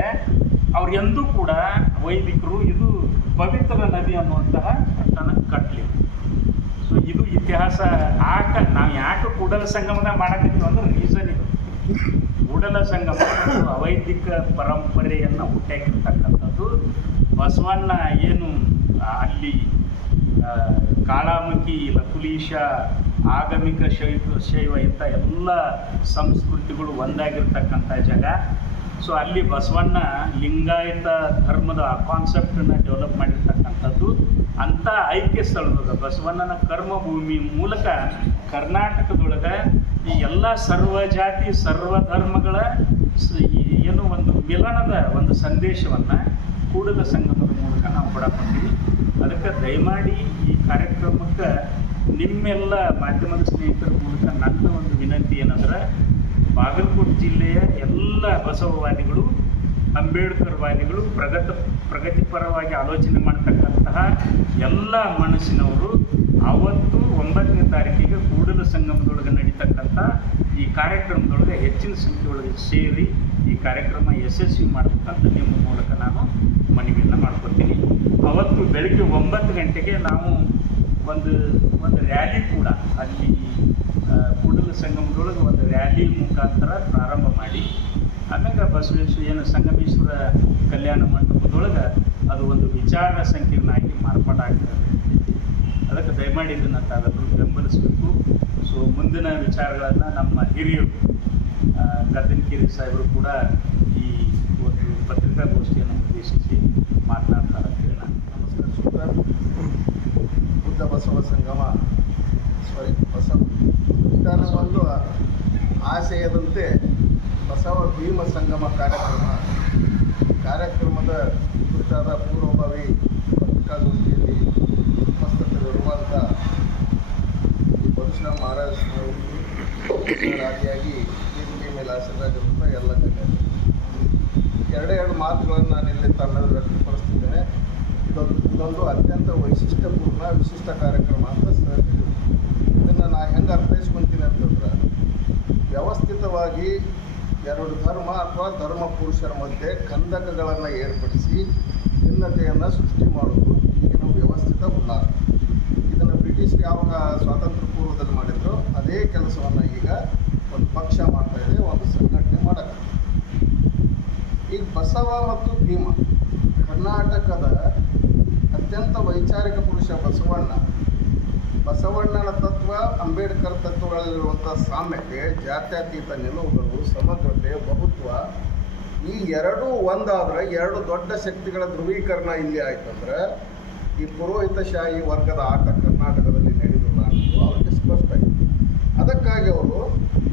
ಅವ್ರು ಎಂದೂ ಕೂಡ ವೈದಿಕರು ಇದು ಪವಿತ್ರ ನದಿ ಅನ್ನುವಂತಹ ಕಟ್ಟನ ಕಟ್ಟಲಿ ಸೊ ಇದು ಇತಿಹಾಸ ಆಕ ನಾವು ಯಾಕೆ ಕೂಡಲ ಸಂಗಮನ ಮಾಡಕತ್ತೀವಿ ಅಂದ್ರೆ ರೀಸನ್ ಇದು. ಕೂಡಲ ಸಂಗಮ ಅವೈದಿಕ ಪರಂಪರೆಯನ್ನು ಹುಟ್ಟಾಕಿರ್ತಕ್ಕಂಥದ್ದು ಬಸವಣ್ಣ ಏನು ಅಲ್ಲಿ ಕಾಳಾಮುಖಿ ಲಕುಲೀಶ ಆಗಮಿಕ ಶೈವ ಶೈವ ಇಂಥ ಎಲ್ಲ ಸಂಸ್ಕೃತಿಗಳು ಒಂದಾಗಿರ್ತಕ್ಕಂಥ ಜಾಗ. ಸೊ ಅಲ್ಲಿ ಬಸವಣ್ಣ ಲಿಂಗಾಯತ ಧರ್ಮದ ಕಾನ್ಸೆಪ್ಟನ್ನು ಡೆವಲಪ್ ಮಾಡಿರ್ತಕ್ಕಂಥದ್ದು. ಅಂಥ ಐಕ್ಯ ಸ್ಥಳದ ಬಸವಣ್ಣನ ಕರ್ಮಭೂಮಿ ಮೂಲಕ ಕರ್ನಾಟಕದೊಳಗೆ ಈ ಎಲ್ಲ ಸರ್ವ ಜಾತಿ ಸರ್ವ ಧರ್ಮಗಳ ಏನು ಒಂದು ಮಿಲನದ ಒಂದು ಸಂದೇಶವನ್ನು ಕೂಡಲ ಸಂಗಮದ ಮೂಲಕ ನಾವು ಕೊಡಕೊಂತೀವಿ ಅದಕ್ಕೆ ದಯಮಾಡಿ ಈ ಕಾರ್ಯಕ್ರಮಕ್ಕೆ ನಿಮ್ಮೆಲ್ಲ ಮಾಧ್ಯಮದ ಸ್ನೇಹಿತರ ಮೂಲಕ ನನ್ನ ಒಂದು ವಿನಂತಿ ಏನಂದ್ರೆ, ಬಾಗಲಕೋಟೆ ಜಿಲ್ಲೆಯ ಎಲ್ಲ ಬಸವವಾದಿಗಳು, ಅಂಬೇಡ್ಕರ್ ವಾದಿಗಳು ಪ್ರಗತ ಪ್ರಗತಿಪರವಾಗಿ ಆಲೋಚನೆ ಮಾಡ್ತಕ್ಕಂತಹ ಎಲ್ಲ ಮನಸ್ಸಿನವರು ಅವತ್ತು ಒಂಬತ್ತನೇ ತಾರೀಕಿಗೆ ಕೂಡಲ ಸಂಗಮದೊಳಗೆ ನಡೀತಕ್ಕಂಥ ಈ ಕಾರ್ಯಕ್ರಮದೊಳಗೆ ಹೆಚ್ಚಿನ ಸಂಖ್ಯೆಯೊಳಗೆ ಸೇರಿ ಈ ಕಾರ್ಯಕ್ರಮ ಯಶಸ್ವಿ ಮಾಡಬೇಕಂತ ನಿಮ್ಮ ಮೂಲಕ ನಾನು ಮನವಿಯನ್ನು ಮಾಡ್ಕೊತೀನಿ. ಅವತ್ತು ಬೆಳಗ್ಗೆ ಒಂಬತ್ತು ಗಂಟೆಗೆ ನಾವು ಒಂದು ಒಂದು ರ್ಯಾಲಿ ಕೂಡ ಅಲ್ಲಿ ಕೂಡಲ ಸಂಗಮದೊಳಗೆ ಒಂದು ರ್ಯಾಲಿ ಮುಖಾಂತರ ಪ್ರಾರಂಭ ಮಾಡಿ ಆಮ್ಯಾಗ ಬಸವೇಶ್ವರ, ಏನು ಸಂಗಮೇಶ್ವರ ಕಲ್ಯಾಣ ಮಂಟಪದೊಳಗೆ ಅದು ಒಂದು ವಿಚಾರ ಸಂಕೀರ್ಣ ಆಗಿ ಮಾರ್ಪಾಡಾಗ್ತದೆ ಅದಕ್ಕೆ ದಯಮಾಡಿ ಇದನ್ನು ತಾವೆಲ್ಲರೂ ಬೆಂಬಲಿಸಬೇಕು. ಸೊ ಮುಂದಿನ ವಿಚಾರಗಳನ್ನು ನಮ್ಮ ಹಿರಿಯರು ಗದ್ದನಕೇರಿ ಸಾಹೇಬರು ಕೂಡ ಈ ಒಂದು ಪತ್ರಿಕಾಗೋಷ್ಠಿಯನ್ನು ಉದ್ದೇಶಿಸಿ ಮಾತನಾಡ್ತಾರೆ ಅಂತೇಳಿ ನಾನು ನಮಸ್ಕಾರ. ಬುದ್ಧ ಬಸವ ಸಂಗಮ. ಸಾರಿ ಬಸವ. ವಿಧಾನ ಒಂದು ಆಶಯದಂತೆ ಬಸವ ಭೀಮ ಸಂಗಮ ಕಾರ್ಯಕ್ರಮ. ಕಾರ್ಯಕ್ರಮದ ಕುರಿತಾದ ಪೂರ್ವಭಾವಿ ಪತ್ರಿಕಾಗೋಷ್ಠಿಯಲ್ಲಿ ಉಪಸ್ಥಿತರಿರುವಂಥ ಪರಶುರಾಮ್ ಮಹಾರಾಜ್ ಆದಿಯಾಗಿ ವೇದಿಕೆ ಮೇಲೆ ಆಶೀರ್ವಾದಿರುವಂಥ ಎಲ್ಲ ಗಣ್ಯರು ಎರಡೇ ಎರಡು ಮಾತುಗಳನ್ನು ನಾನು ಇಲ್ಲಿ ತನ್ನಲ್ಲಿ ವ್ಯಕ್ತಪಡಿಸ್ತಿದ್ದೇನೆ ಇದೊಂದು ಅತ್ಯಂತ ವೈಶಿಷ್ಟ್ಯಪೂರ್ಣ, ವಿಶಿಷ್ಟ ಕಾರ್ಯಕ್ರಮ ಅಂತ ಸರ್ ಇದನ್ನು ನಾ ಹೆಂಗೆ ಅರ್ಥೈಸ್ಕೊಂತೀನಿ ಅಂತಂದ್ರೆ, ವ್ಯವಸ್ಥಿತವಾಗಿ ಎರಡು ಧರ್ಮ ಅಥವಾ ಧರ್ಮ ಪುರುಷರ ಮಧ್ಯೆ ಕಂದಕಗಳನ್ನು ಏರ್ಪಡಿಸಿ ಭಿನ್ನತೆಯನ್ನು ಸೃಷ್ಟಿ ಮಾಡುವುದು ಈಗಿನ ವ್ಯವಸ್ಥಿತ ಉಲ್ಲಾಸ ಇದನ್ನು ಬ್ರಿಟಿಷ್ ಯಾವಾಗ ಸ್ವಾತಂತ್ರ್ಯ ಪೂರ್ವದಲ್ಲಿ ಮಾಡಿದ್ರು ಅದೇ ಕೆಲಸವನ್ನು ಈಗ ಒಂದು ಪಕ್ಷ ಮಾಡ್ತಾ ಇದೆ, ಒಂದು ಸಂಘಟನೆ ಮಾಡಕ್ಕೆ ಈಗ ಬಸವ ಮತ್ತು ಭೀಮ ಕರ್ನಾಟಕದ ಅತ್ಯಂತ ವೈಚಾರಿಕ ಪುರುಷ ಬಸವಣ್ಣ. ಬಸವಣ್ಣನ ತತ್ವ, ಅಂಬೇಡ್ಕರ್ ತತ್ವಗಳಲ್ಲಿರುವಂಥ ಸಾಮ್ಯತೆ ಜಾತ್ಯತೀತ ನಿಲುವುಗಳು ಸಮಗ್ರತೆ, ಬಹುತ್ವ. ಈ ಎರಡೂ ಒಂದಾದ್ರೆ ಎರಡು ದೊಡ್ಡ ಶಕ್ತಿಗಳ ಧ್ರುವೀಕರಣ ಇಲ್ಲಿ ಆಯ್ತಂದ್ರೆ ಈ ಪುರೋಹಿತಶಾಹಿ ವರ್ಗದ ಆಟ ಕರ್ನಾಟಕದಲ್ಲಿ ನಡೆದಿಲ್ಲ ಅನ್ನೋದು ಅವರಿಗೆ ಸ್ಪಷ್ಟ ಆಯಿತು. ಅದಕ್ಕಾಗಿ ಅವರು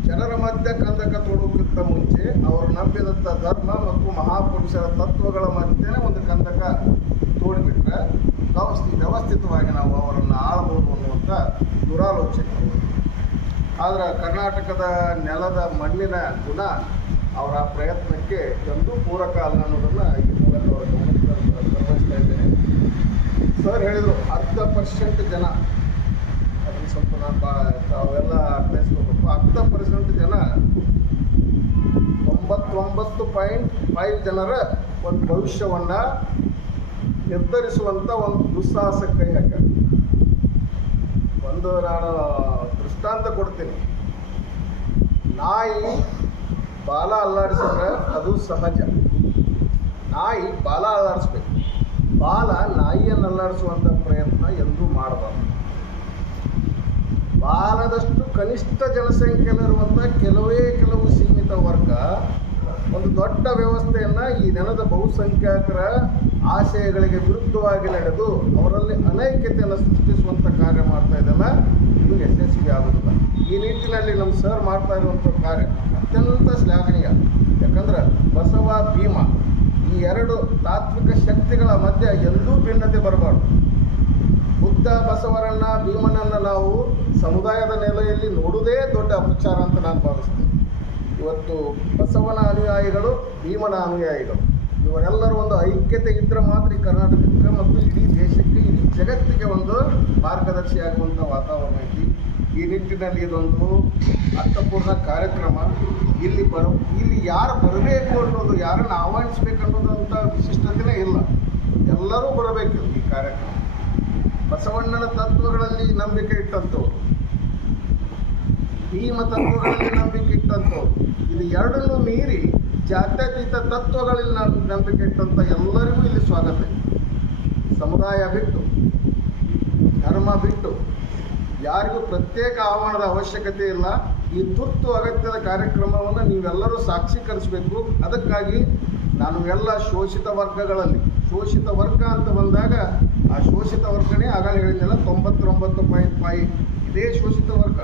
ಜನರ ಮಧ್ಯ ಕಂದಕ ತೊಡೋಕ್ಕಿಂತ ಮುಂಚೆ ಅವರು ನಂಬಿದಂಥ ಧರ್ಮ ಮತ್ತು ಮಹಾಪುರುಷರ ತತ್ವಗಳ ಮಧ್ಯೆ ಒಂದು ಕಂದಕ ತೋಡಿಬಿಟ್ರೆ ವ್ಯವಸ್ಥೆ ವ್ಯವಸ್ಥಿತವಾಗಿ ನಾವು ಅವರನ್ನು ಆಳ್ಬೋದು ಅನ್ನುವಂಥ ದುರಾಲೋಚನೆ ಆದರೆ ಕರ್ನಾಟಕದ ನೆಲದ ಮಣ್ಣಿನ ಗುಣ ಅವರ ಪ್ರಯತ್ನಕ್ಕೆ ಎಂದೂ ಪೂರಕ ಅಲ್ಲ ಅನ್ನೋದನ್ನು ಈ ಮೂಲಕ ಅವರ ಗಮನಿಸ್ತಾ ಇದ್ದೇನೆ. ಸರ್ ಹೇಳಿದರು ಅರ್ಧ ಪರ್ಸೆಂಟ್ ಜನ. ಅದನ್ನು ಸ್ವಲ್ಪ ನಾನು ಭಾಳ ತಾವೆಲ್ಲ ಅರ್ಥೈಸ್ಕೋಬೇಕು. ಅರ್ಧ ಪರ್ಸೆಂಟ್ ಜನ ತೊಂಬತ್ತೊಂಬತ್ತು ಪಾಯಿಂಟ್ ಫೈವ್ ಜನರ ಒಂದು ಭವಿಷ್ಯವನ್ನು ನಿರ್ಧರಿಸುವಂಥ ಒಂದು ದುಸ್ಸಾಹಸ ಕೈ ಹಾಕ್ಯಾರ ಒಂದು ನಾನು ದೃಷ್ಟಾಂತ ಕೊಡ್ತೀನಿ. ನಾಯಿ ಬಾಲ ಅಲ್ಲಾಡಿಸಿದ್ರೆ ಅದು ಸಹಜ. ನಾಯಿ ಬಾಲ ಅಲ್ಲಾಡಿಸ್ಬೇಕು. ಬಾಲ ನಾಯಿಯನ್ನು ಅಲ್ಲಾಡಿಸುವಂಥ ಪ್ರಯತ್ನ ಎಂದೂ ಮಾಡಬಾರ್ದು. ಬಾಲದಷ್ಟು ಕನಿಷ್ಠ ಜನಸಂಖ್ಯೆಯಲ್ಲಿರುವಂಥ ಕೆಲವೇ ಕೆಲವು ಸೀಮಿತ ವರ್ಗ, ಒಂದು ದೊಡ್ಡ ವ್ಯವಸ್ಥೆಯನ್ನು ಈ ನೆಲದ ಬಹುಸಂಖ್ಯಾತರ ಆಶಯಗಳಿಗೆ ವಿರುದ್ಧವಾಗಿ ನಡೆದು ಅವರಲ್ಲಿ ಅನೈಕ್ಯತೆಯನ್ನು ಸೃಷ್ಟಿಸುವಂಥ ಕಾರ್ಯ ಮಾಡ್ತಾ ಇದೆಲ್ಲ ಇದು ಯಶಸ್ವಿ ಆಗೋದಿಲ್ಲ. ಈ ನಿಟ್ಟಿನಲ್ಲಿ ನಮ್ಮ ಸರ್ ಮಾಡ್ತಾ ಇರುವಂಥ ಕಾರ್ಯ ಅತ್ಯಂತ ಶ್ಲಾಘನೀಯ. ಯಾಕಂದ್ರೆ ಬಸವ, ಭೀಮ ಈ ಎರಡು ತಾತ್ವಿಕ ಶಕ್ತಿಗಳ ಮಧ್ಯೆ ಎಂದೂ ಭಿನ್ನತೆ ಬರಬಾರ್ದು. ಬುದ್ಧ, ಬಸವರನ್ನ, ಭೀಮನನ್ನು ನಾವು ಸಮುದಾಯದ ನೆಲೆಯಲ್ಲಿ ನೋಡುವುದೇ ದೊಡ್ಡ ಅಪಚಾರ ಅಂತ ನಾನು ಭಾವಿಸ್ತೇನೆ. ಇವತ್ತು ಬಸವನ ಅನುಯಾಯಿಗಳು, ಭೀಮನ ಅನುಯಾಯಿಗಳು. ಇವರೆಲ್ಲರೂ ಒಂದು ಐಕ್ಯತೆ ಇದ್ದರೆ ಮಾತ್ರ ಈ ಕರ್ನಾಟಕಕ್ಕೆ ಮತ್ತು ಇಡೀ ದೇಶಕ್ಕೆ, ಇಡೀ ಜಗತ್ತಿಗೆ ಒಂದು ಮಾರ್ಗದರ್ಶಿ ಆಗುವಂಥ ವಾತಾವರಣ ಐತಿ. ಈ ನಿಟ್ಟಿನಲ್ಲಿ ಇದೊಂದು ಅರ್ಥಪೂರ್ಣ ಕಾರ್ಯಕ್ರಮ. ಇಲ್ಲಿ ಬರ, ಇಲ್ಲಿ ಯಾರು ಬರಬೇಕು ಅನ್ನೋದು, ಯಾರನ್ನು ಆಹ್ವಾನಿಸ್ಬೇಕು ಅನ್ನೋದಂಥ ವಿಶಿಷ್ಟತೆಯೇ ಇಲ್ಲ. ಎಲ್ಲರೂ ಬರಬೇಕು ಈ ಕಾರ್ಯಕ್ರಮ. ಬಸವಣ್ಣನ ತತ್ವಗಳಲ್ಲಿ ನಂಬಿಕೆ ಇಟ್ಟಂಥವ್ರು ಭೀಮ ತತ್ವಗಳಲ್ಲಿ ನಂಬಿಕೆ ಇಟ್ಟಂಥವ್ರು ಇದು ಎರಡನ್ನೂ ಮೀರಿ ಜಾತ್ಯತೀತ ತತ್ವಗಳಲ್ಲಿ ನಾನು ನಂಬಿಕೆ ಇಟ್ಟಂಥ ಎಲ್ಲರಿಗೂ ಇಲ್ಲಿ ಸ್ವಾಗತ ಸಮುದಾಯ ಬಿಟ್ಟು, ಧರ್ಮ ಬಿಟ್ಟು, ಯಾರಿಗೂ ಪ್ರತ್ಯೇಕ ಆಹ್ವಾನದ ಅವಶ್ಯಕತೆ ಇಲ್ಲ. ಈ ತುರ್ತು ಅಗತ್ಯದ ಕಾರ್ಯಕ್ರಮವನ್ನು ನೀವೆಲ್ಲರೂ ಸಾಕ್ಷೀಕರಿಸಬೇಕು. ಅದಕ್ಕಾಗಿ ನಾನು ಎಲ್ಲ ಶೋಷಿತ ವರ್ಗಗಳಲ್ಲಿ, ಶೋಷಿತ ವರ್ಗ ಅಂತ ಬಂದಾಗ ಆ ಶೋಷಿತ ವರ್ಗನೇ ಆಗಲೇ ಹೇಳಿದ್ದೆಲ್ಲ ತೊಂಬತ್ತೊಂಬತ್ತು ಪಾಯಿಂಟ್ ಫೈವ್ ಇದೇ ಶೋಷಿತ ವರ್ಗ.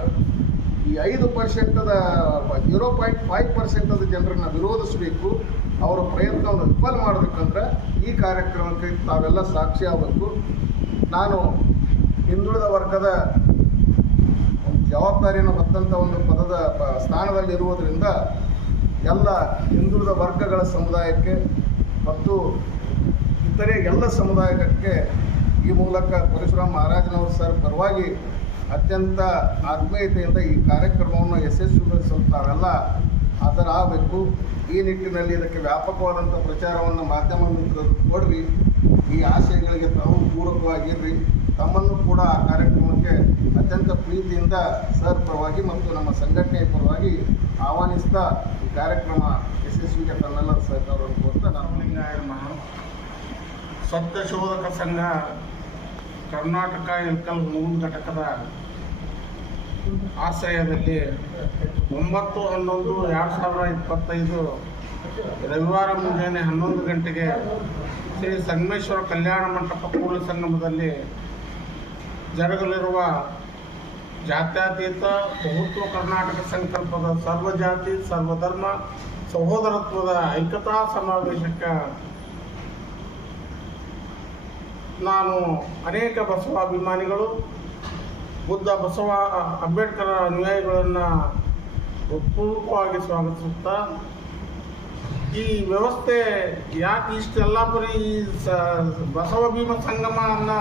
ಈ ಐದು ಪರ್ಸೆಂಟದ ಜೀರೋ ಪಾಯಿಂಟ್ ಫೈವ್ ಪರ್ಸೆಂಟದ ಜನರನ್ನು ವಿರೋಧಿಸಬೇಕು, ಅವರ ಪ್ರಯತ್ನವನ್ನು ವಿಫಲ ಮಾಡಬೇಕಂದ್ರೆ ಈ ಕಾರ್ಯಕ್ರಮಕ್ಕೆ ತಾವೆಲ್ಲ ಸಾಕ್ಷಿ ಆಗಬೇಕು. ನಾನು ಹಿಂದುಳಿದ ವರ್ಗದ ಜವಾಬ್ದಾರಿಯನ್ನು ಹೊತ್ತಂಥ ಒಂದು ಪದದ ಸ್ಥಾನದಲ್ಲಿ ಇರುವುದರಿಂದ ಎಲ್ಲ ಹಿಂದುಳಿದ ವರ್ಗಗಳ ಸಮುದಾಯಕ್ಕೆ ಮತ್ತು ಇತರೆ ಎಲ್ಲ ಸಮುದಾಯಕ್ಕೆ ಈ ಮೂಲಕ ಪರಶುರಾಮ್ ಮಹಾರಾಜನವರು ಸರ್ ಪರವಾಗಿ ಅತ್ಯಂತ ಆತ್ಮೀಯತೆಯಿಂದ ಈ ಕಾರ್ಯಕ್ರಮವನ್ನು ಯಶಸ್ವಿಗೊಳಿಸಲು ತಾವೆಲ್ಲ ಹಾಜರಾಗಬೇಕು. ಈ ನಿಟ್ಟಿನಲ್ಲಿ ಇದಕ್ಕೆ ವ್ಯಾಪಕವಾದಂಥ ಪ್ರಚಾರವನ್ನು ಮಾಧ್ಯಮ ಮಿತ್ರರು ಕೊಡ್ರಿ. ಈ ಆಶಯಗಳಿಗೆ ತಾವು ಪೂರಕವಾಗಿರ್ರಿ. ತಮ್ಮನ್ನು ಕೂಡ ಆ ಕಾರ್ಯಕ್ರಮಕ್ಕೆ ಅತ್ಯಂತ ಪ್ರೀತಿಯಿಂದ ಸರ್ ಪರವಾಗಿ ಮತ್ತು ನಮ್ಮ ಸಂಘಟನೆಯ ಪರವಾಗಿ ಆಹ್ವಾನಿಸ್ತಾ ಈ ಕಾರ್ಯಕ್ರಮ ಯಶಸ್ವಿಗೆ ತನ್ನೆಲ್ಲರ ಸಹಕಾರವನ್ನು ಕೊಡ್ತಾ ನಾನು ರಾಮಲಿಂಗಾಯ ನಮಃ ಸತ್ಯ ಶೋಧಕ ಸಂಘ ಕರ್ನಾಟಕ ಎಲ್ಕಲ್ ಮೂರು ಘಟಕದ ಆಶ್ರಯದಲ್ಲಿ ಒಂಬತ್ತು, ಹನ್ನೊಂದು, ಎರಡು ಸಾವಿರದ ಇಪ್ಪತ್ತೈದು ರವಿವಾರ ಮುಂಜಾನೆ ಹನ್ನೊಂದು ಗಂಟೆಗೆ ಶ್ರೀ ಸಂಗಮೇಶ್ವರ ಕಲ್ಯಾಣ ಮಂಟಪ ಪೂರ್ಣ ಸಂಗಮದಲ್ಲಿ ಜರುಗಲಿರುವ ಜಾತ್ಯತೀತ ಬಹುತ್ವ ಕರ್ನಾಟಕ ಸಂಕಲ್ಪದ ಸರ್ವಜಾತಿ, ಸರ್ವಧರ್ಮ, ಸಹೋದರತ್ವದ ಐಕ್ಯತಾ ಸಮಾವೇಶಕ್ಕೆ ನಾನು ಅನೇಕ ಬಸವ ಅಭಿಮಾನಿಗಳು ಬುದ್ಧ ಬಸವ ಅಂಬೇಡ್ಕರ್ ಅನುಯಾಯಿಗಳನ್ನು ಪೂರ್ವಕವಾಗಿ ಸ್ವಾಗತಿಸುತ್ತಾ, ಈ ವ್ಯವಸ್ಥೆ ಯಾಕೆ ಇಷ್ಟೆಲ್ಲ ಬರೀ ಸ, ಬಸವ ಭೀಮ ಸಂಗಮ ಅನ್ನೋ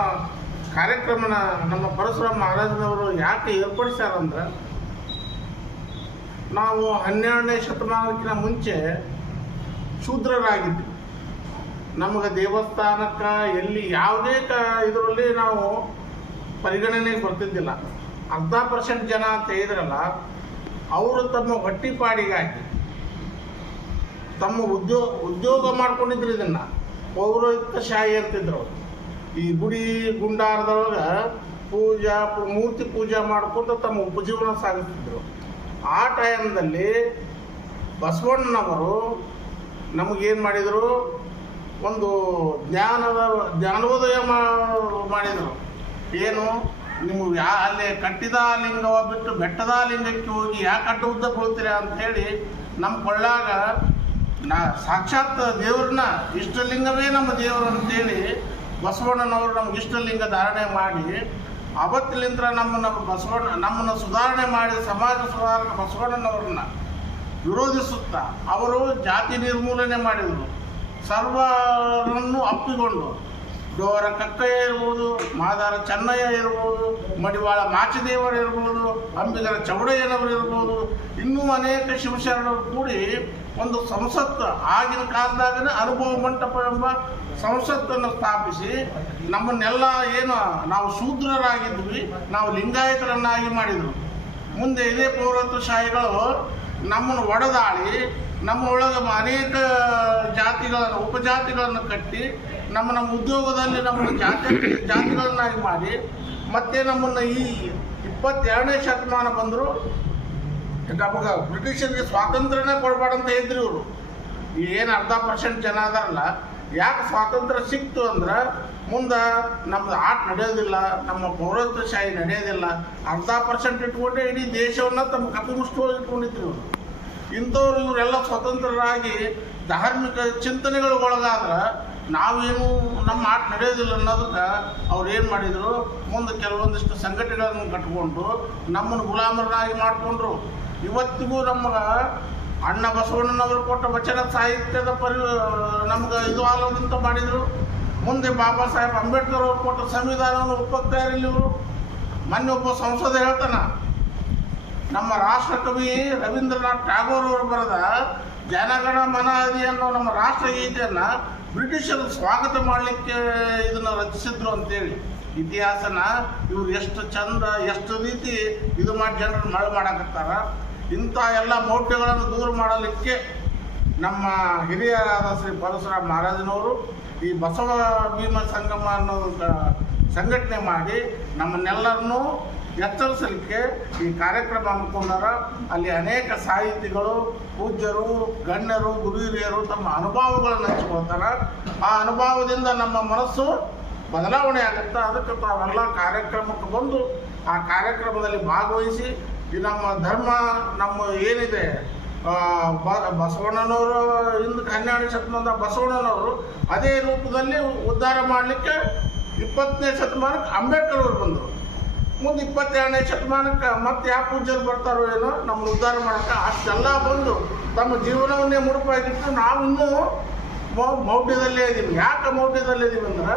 ಕಾರ್ಯಕ್ರಮನ ನಮ್ಮ ಪರಶುರಾಮ ಮಹಾರಾಜನವರು ಯಾಕೆ ಏರ್ಪಡಿಸ್ಯಾರಂದ್ರೆ, ನಾವು ಹನ್ನೆರಡನೇ ಶತಮಾನಕ್ಕಿಂತ ಮುಂಚೆ ಶೂದ್ರರಾಗಿದ್ವಿ. ನಮಗೆ ದೇವಸ್ಥಾನಕ್ಕೆ ಎಲ್ಲಿ ಯಾವುದೇ ಕ, ಇದರಲ್ಲಿ ನಾವು ಪರಿಗಣನೆಗೆ ಬರ್ತಿದ್ದಿಲ್ಲ ಅರ್ಧ ಪರ್ಸೆಂಟ್ ಜನ ಅಂತ ಹೇಳಿದ್ರಲ್ಲ, ಅವರು ತಮ್ಮ ಹೊಟ್ಟಿಪಾಡಿಗಾಗಿ ತಮ್ಮ ಉದ್ಯೋಗ ಉದ್ಯೋಗ ಮಾಡ್ಕೊಂಡಿದ್ರು ಇದನ್ನ. ಪೌರೋಹಿತ ಶಾಹಿ ಅಂತಿದ್ರು ಈ ಗುಡಿ ಗುಂಡಾರದೊಳಗೆ ಪೂಜಾ, ಮೂರ್ತಿ ಪೂಜೆ ಮಾಡ್ಕೊಂಡು ತಮ್ಮ ಉಪಜೀವನ ಸಾಗಿಸ್ತಿದ್ರು. ಆ ಟೈಮ್ದಲ್ಲಿ ಬಸವಣ್ಣನವರು ನಮಗೇನು ಮಾಡಿದರು? ಒಂದು ಜ್ಞಾನದ, ಜ್ಞಾನೋದಯ ಮಾಡಿದರು. ಏನು? ನೀವು ಯಾ ಅಲ್ಲಿ ಕಟ್ಟಿದ ಲಿಂಗವ ಬಿಟ್ಟು ಬೆಟ್ಟದ ಲಿಂಗಕ್ಕೆ ಹೋಗಿ ಯಾಕೆ ಅಡ್ಡ ಉದ್ದ ಅಂತ ಹೇಳಿ ನಮ್ಮ ಕೊಳ್ಳಾಗ ನಾ ಸಾಕ್ಷಾತ್ ದೇವ್ರನ್ನ ಇಷ್ಟಲಿಂಗವೇ ನಮ್ಮ ದೇವರು ಅಂತೇಳಿ ಬಸವಣ್ಣನವರು ನಮ್ಗೆ ಇಷ್ಟಲಿಂಗ ಧಾರಣೆ ಮಾಡಿ ಅವತ್ತಿಲಿಂದ ನಮ್ಮನ್ನು ಬಸವಣ್ಣ, ನಮ್ಮನ್ನು ಸುಧಾರಣೆ ಮಾಡಿ ಸಮಾಜ ಸುಧಾರಕ ಬಸವಣ್ಣನವ್ರನ್ನ ವಿರೋಧಿಸುತ್ತಾ ಅವರು ಜಾತಿ ನಿರ್ಮೂಲನೆ ಮಾಡಿದರು. ಸರ್ವರನ್ನು ಅಪ್ಪಿಕೊಂಡು ಡೋರ ಕಕ್ಕಯ್ಯ ಇರ್ಬೋದು, ಮಾದಾರ ಚೆನ್ನಯ್ಯ ಇರ್ಬೋದು, ಮಡಿವಾಳ ಮಾಚದೇವರು ಇರ್ಬೋದು, ಅಂಬಿಗರ ಚೌಡಯ್ಯನವರು ಇರ್ಬೋದು, ಇನ್ನೂ ಅನೇಕ ಶಿವಶರಣರು ಕೂಡಿ ಒಂದು ಸಂಸತ್ತು ಆಗಿನ ಕಾಲದಾಗನೇ ಅನುಭವ ಮಂಟಪ ಎಂಬ ಸಂಸತ್ತನ್ನು ಸ್ಥಾಪಿಸಿ ನಮ್ಮನ್ನೆಲ್ಲ ಏನು ನಾವು ಶೂದ್ರರಾಗಿದ್ವಿ, ನಾವು ಲಿಂಗಾಯತರನ್ನಾಗಿ ಮಾಡಿದರು. ಮುಂದೆ ಇದೇ ಪೌರತ್ವ ಶಾಹಿಗಳು ನಮ್ಮನ್ನು ಒಡೆದಾಳಿ ನಮ್ಮ ಒಳಗೆ ಅನೇಕ ಜಾತಿಗಳನ್ನು, ಉಪಜಾತಿಗಳನ್ನು ಕಟ್ಟಿ ನಮ್ಮ ನಮ್ಮ ಉದ್ಯೋಗದಲ್ಲಿ ನಮ್ಮ ಜಾತಿ, ಜಾತಿಗಳನ್ನಾಗಿ ಮಾಡಿ, ಮತ್ತೆ ನಮ್ಮನ್ನು ಈ ಇಪ್ಪತ್ತೆರಡನೇ ಶತಮಾನ ಬಂದರು ನಮಗೆ ಬ್ರಿಟಿಷರಿಗೆ ಸ್ವಾತಂತ್ರ್ಯನೇ ಕೊಡಬಾರ್ದಂತ ಇದ್ರು ಇವರು. ಏನು ಅರ್ಧ ಪರ್ಸೆಂಟ್ ಜನ ಅದಾರಲ್ಲ, ಯಾಕೆ ಸ್ವಾತಂತ್ರ್ಯ ಸಿಕ್ತು ಅಂದ್ರೆ ಮುಂದೆ ನಮ್ದು ಆಟ ನಡೆಯೋದಿಲ್ಲ, ನಮ್ಮ ಪೌರತ್ವಶಾಹಿ ನಡೆಯೋದಿಲ್ಲ, ಅರ್ಧ ಪರ್ಸೆಂಟ್ ಇಟ್ಕೊಂಡೇ ಇಡೀ ದೇಶವನ್ನು ತಮ್ಮ ಕಪಿಮುಷ್ಟವಾಗಿ ಇಟ್ಕೊಂಡಿದ್ರು ಇವರು. ಇಂಥವ್ರು ಇವರೆಲ್ಲ ಸ್ವತಂತ್ರರಾಗಿ ಧಾರ್ಮಿಕ ಚಿಂತನೆಗಳಿಗೊಳಗಾದ್ರೆ ನಾವೇನು ನಮ್ಮ ಆಟ ನಡೆಯೋದಿಲ್ಲ ಅನ್ನೋದಕ್ಕೆ ಅವ್ರು ಏನು ಮಾಡಿದರು? ಮುಂದೆ ಕೆಲವೊಂದಿಷ್ಟು ಸಂಘಟನೆಗಳನ್ನು ಕಟ್ಕೊಂಡು ನಮ್ಮನ್ನು ಗುಲಾಮರನ್ನಾಗಿ ಮಾಡಿಕೊಂಡ್ರು. ಇವತ್ತಿಗೂ ನಮಗೆ ಅಣ್ಣ ಬಸವಣ್ಣನವರು ಕೊಟ್ಟ ವಚನ ಸಾಹಿತ್ಯದ ಪರಿ, ನಮ್ಗೆ ಇದು ಆಗೋದಂತ ಮಾಡಿದರು. ಮುಂದೆ ಬಾಬಾ ಸಾಹೇಬ್ ಅಂಬೇಡ್ಕರ್ ಅವರು ಕೊಟ್ಟ ಸಂವಿಧಾನವನ್ನು ಒಪ್ಪತ್ತಾರಿಲ್ಲ ಇವರು. ಮೊನ್ನೆ ಒಬ್ಬ ಸಂಸದ ಹೇಳ್ತಾನ ನಮ್ಮ ರಾಷ್ಟ್ರಕವಿ ರವೀಂದ್ರನಾಥ್ ಟ್ಯಾಗೋರ್ ಅವರು ಬರೆದ ಜನಗಣ ಮನಾದಿ ಅನ್ನೋ ನಮ್ಮ ರಾಷ್ಟ್ರಗೀತೆಯನ್ನು ಬ್ರಿಟಿಷರು ಸ್ವಾಗತ ಮಾಡಲಿಕ್ಕೆ ಇದನ್ನು ರಚಿಸಿದ್ರು ಅಂತೇಳಿ. ಇತಿಹಾಸನ ಇವ್ರು ಎಷ್ಟು ಚಂದ, ಎಷ್ಟು ರೀತಿ ಇದು ಮಾಡಿ ಜನರನ್ನು ಮಳೆ ಮಾಡಕತ್ತಾರ. ಇಂಥ ಎಲ್ಲ ಮೌಢ್ಯಗಳನ್ನು ದೂರ ಮಾಡಲಿಕ್ಕೆ ನಮ್ಮ ಹಿರಿಯರಾದ ಶ್ರೀ ಪರಶುರಾಮ್ ಮಹಾರಾಜನವರು ಈ ಬಸವ ಭೀಮ ಸಂಗಮ ಅನ್ನೋ ಸಂಘಟನೆ ಮಾಡಿ ನಮ್ಮನ್ನೆಲ್ಲರನ್ನೂ ಎಚ್ಚರಿಸಲಿಕ್ಕೆ ಈ ಕಾರ್ಯಕ್ರಮ ಹಮ್ಮಿಕೊಂಡಾರ ಅಲ್ಲಿ ಅನೇಕ ಸಾಹಿತಿಗಳು, ಪೂಜ್ಯರು, ಗಣ್ಯರು ಗುರು ಹಿರಿಯರು ತಮ್ಮ ಅನುಭವಗಳನ್ನು ಹಂಚಿಕೊಳ್ತಾರ ಆ ಅನುಭವದಿಂದ ನಮ್ಮ ಮನಸ್ಸು ಬದಲಾವಣೆ ಆಗುತ್ತೆ. ಅದಕ್ಕೆ ತಾವೆಲ್ಲ ಕಾರ್ಯಕ್ರಮಕ್ಕೆ ಬಂದು ಆ ಕಾರ್ಯಕ್ರಮದಲ್ಲಿ ಭಾಗವಹಿಸಿ, ಈ ನಮ್ಮ ಧರ್ಮ ನಮ್ಮ ಏನಿದೆ ಬ- ಬಸವಣ್ಣನವರು ಹಿಂದಕ್ಕೆ ಹನ್ನೆರಡು ಶತಮಾನದ ಬಸವಣ್ಣನವರು ಅದೇ ರೂಪದಲ್ಲಿ ಉದ್ಧಾರ ಮಾಡಲಿಕ್ಕೆ ಇಪ್ಪತ್ತನೇ ಶತಮಾನಕ್ಕೆ ಅಂಬೇಡ್ಕರ್ ಅವರು ಬಂದರು. ಮುಂದೆ ಇಪ್ಪತ್ತೆರಡನೇ ಶತಮಾನಕ್ಕೆ ಮತ್ತೆ ಯಾವ ಪೂಜ್ಯರು ಬರ್ತಾರೋ ಏನೋ ನಮ್ಮ ಉದ್ಧಾರ ಮಾಡೋಕ್ಕೆ ಅಷ್ಟೆಲ್ಲ ಬಂದು ತಮ್ಮ ಜೀವನವನ್ನೇ ಮುಡುಪಾಗಿಟ್ಟು ನಾವು ಇನ್ನೂ ಮೌಢ್ಯದಲ್ಲೇ ಇದ್ದೀವಿ ಯಾಕೆ ಮೌಢ್ಯದಲ್ಲೇ ಇದ್ದೀವಿ ಅಂದ್ರೆ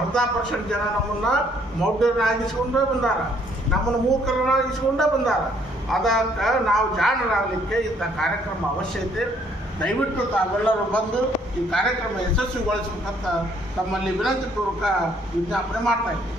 ಅರ್ಧ ಪರ್ಸೆಂಟ್ ಜನ ನಮ್ಮನ್ನ ಮೌಢ್ಯರನ್ನಾಗಿಸ್ಕೊಂಡೇ ಬಂದಾರ. ನಮ್ಮನ್ನು ಮೂರ್ಖರನ್ನಾಗಿಸ್ಕೊಂಡೇ ಬಂದಾರ. ಅದಕ್ಕೆ ನಾವು ಜಾಣರಾಗಲಿಕ್ಕೆ ಇಂಥ ಕಾರ್ಯಕ್ರಮ ಅವಶ್ಯ ಐತೆ. ದಯವಿಟ್ಟು ತಾವೆಲ್ಲರೂ ಬಂದು ಈ ಕಾರ್ಯಕ್ರಮ ಯಶಸ್ವಿಗೊಳಿಸಬೇಕಂತ ತಮ್ಮಲ್ಲಿ ವಿನಂತಿ ಪೂರ್ವಕ ವಿಜ್ಞಾಪನೆ ಮಾಡ್ತಾ ಇದ್ದೀವಿ